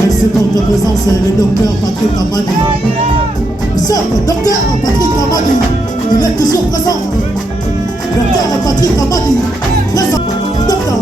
Merci pour ta présence, le docteur Patrick Amadi. Le docteur Patrick Amadi, il est toujours présent. Docteur Patrick Amadi, présent. Docteur.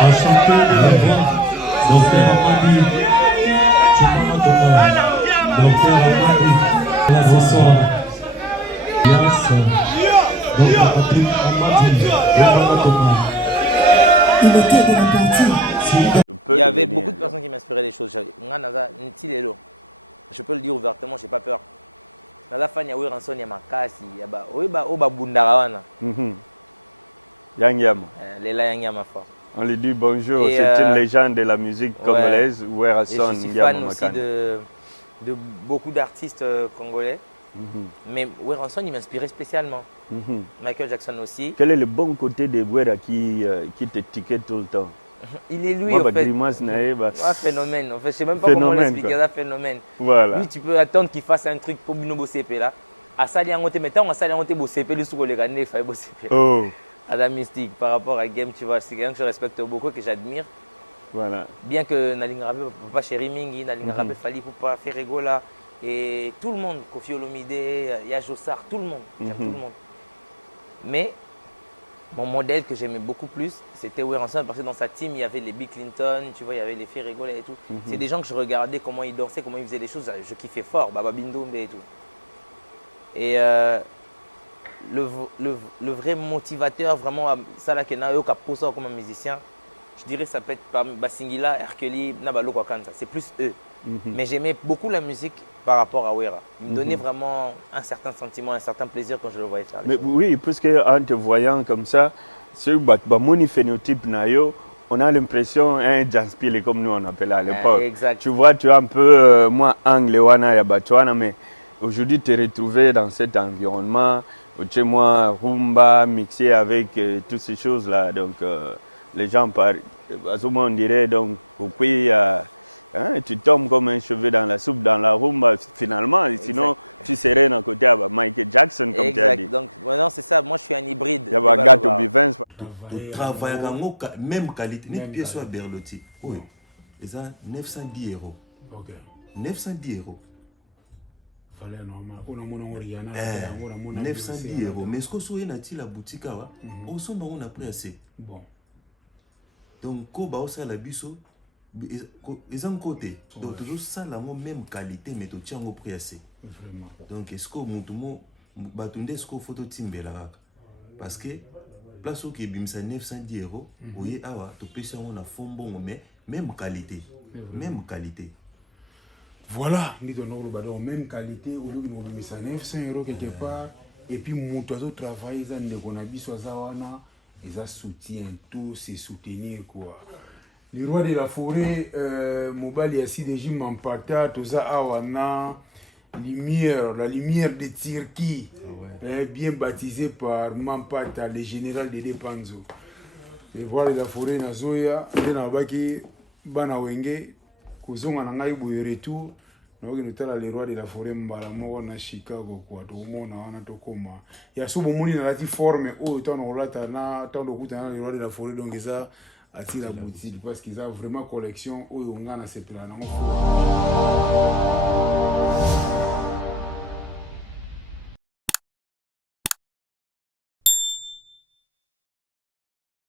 Enchanté de le voir, docteur Amadi. Tu m'as ton nom. Docteur Amadi. Là ce soir. Yes. Docteur Patrick Amadi. Tu m'as ton nom. Il était de la partie. Il y avait beaucoup de personnes qui m'inspiraient des choses. Je peux le dire ouvertement, je n'ai pas peur. Naza fanya we ranson ya makasi ya ba oiba oba bundarawana. Yangyama. Lela Yangyama fa. On lui dit bonjour, c'est une légende de la musique congolaise. Ouais, je suis fan aussi de beaucoup d'artistes congolais. Mais Weranson, il m'inspirait spécialement. Michael Jackson aussi. Quel est le bon côté de Wera qui t'étiquette tout le temps? Il est lui, en fait. Phénomène. En fait, je ne sais même pas comment l'expliquer. Un phénomène. Voilà. Lui, tu peux attendre qu'il fasse un truc pour Bino Bosepe là. À Sali Angote, maintenant, on a Sali Angote Bosepe, lui, sous le gagné, il fait Bosepe. Oh. À la mystique, par rapport à Game, tu vois, c'est quelqu'un que je respecte beaucoup, que j'admire. Voilà. Bien que Nalingarabe, Papa Chéri Mingi, Nalingarabe Fali Poupa, Ferregola, et tout le monde, Kofi Olomide, Yajossar, tout le monde, j'aime tout le monde. Mais mon modèle que j'aimais beaucoup plus, c'était Weranson, parce que dans sa team, il y avait les Bill Clinton, tu vois, il y avait les Ferregola et tout. C'est des gens que je regardais, comment ils dansaient, comment ils faisaient les choses, je kiffais fort, Baba Bindoumbe et tout. Et le vrai motivateur, vraiment, ça là, comme un musicien, je dirais ça peut être Basingila, Herculi, Nabalo Kwakanta. C'est plus eux. Mais j'aimais beaucoup la musique par rapport à Wera. Il me donnait vraiment un certain sentiment, un certain plaisir quand je le voyais faire. Mais oui, puisque en te voyant comme ça, sur mon phénotype, on a l'impression un jazzpile comme nous on appelait à l'époque. Tu vois, tu es un peu moins angléwana et batouana, mais aujourd'hui tu es retrouvé dans cet environnement. Chez moi, rumba, mixé avec toutes ces choses-là. Donc, les gens parlent. À ce moment, on dirait, donc, il Hein, tu tombes comme un cheveu dans la soupe, dans la rumba, finalement. Sinon, tu serais d'un côté à Michael Jackson, comme tu as dit. Donc, maintenant, c'est ça. Moi, je suis un hybride. Il y a un gars to be Vince. Tu travailles à même qualité. Une pièce soit Berlotti. Oui. Et ça, 910 €. Ok. 910 €. Fallait normal. 910 €. Mais ce que soit la boutique, on s'en a pris assez. Bon. Donc, quand on a la biso, ils ont côté. Donc, toujours ça, la même qualité, mais tu tiens au prix assez. Vraiment. Donc, est-ce que mon batunde, est-ce qu'il faut timber là? Parce que, place où il y a 910 €, oui, tu peux faire un fond bon, mais même qualité. Même qualité. Voilà, même qualité, au lieu de nous mettre 900 € quelque part, et puis mon oiseau travaille, ils soutiennent tout, c'est soutenir quoi. Les rois de la forêt, Mobali Assidéji Mampata, tout ça, Awana, lumière, la lumière de Tirki, bien baptisé par Mampata, le général de Depanzo. Les rois de la forêt, Nazoya, Nabaki, Banawenge, Kozonga Nangai Boyeretu, les rois de la forêt, Mbalamo, na Chicago, quoi, tout le monde a Tokoma. Il y a souvent des gens qui forment, tant les rois de la forêt, donc ça. Attire la boutique parce qu'ils ont vraiment collection où on a ces plans.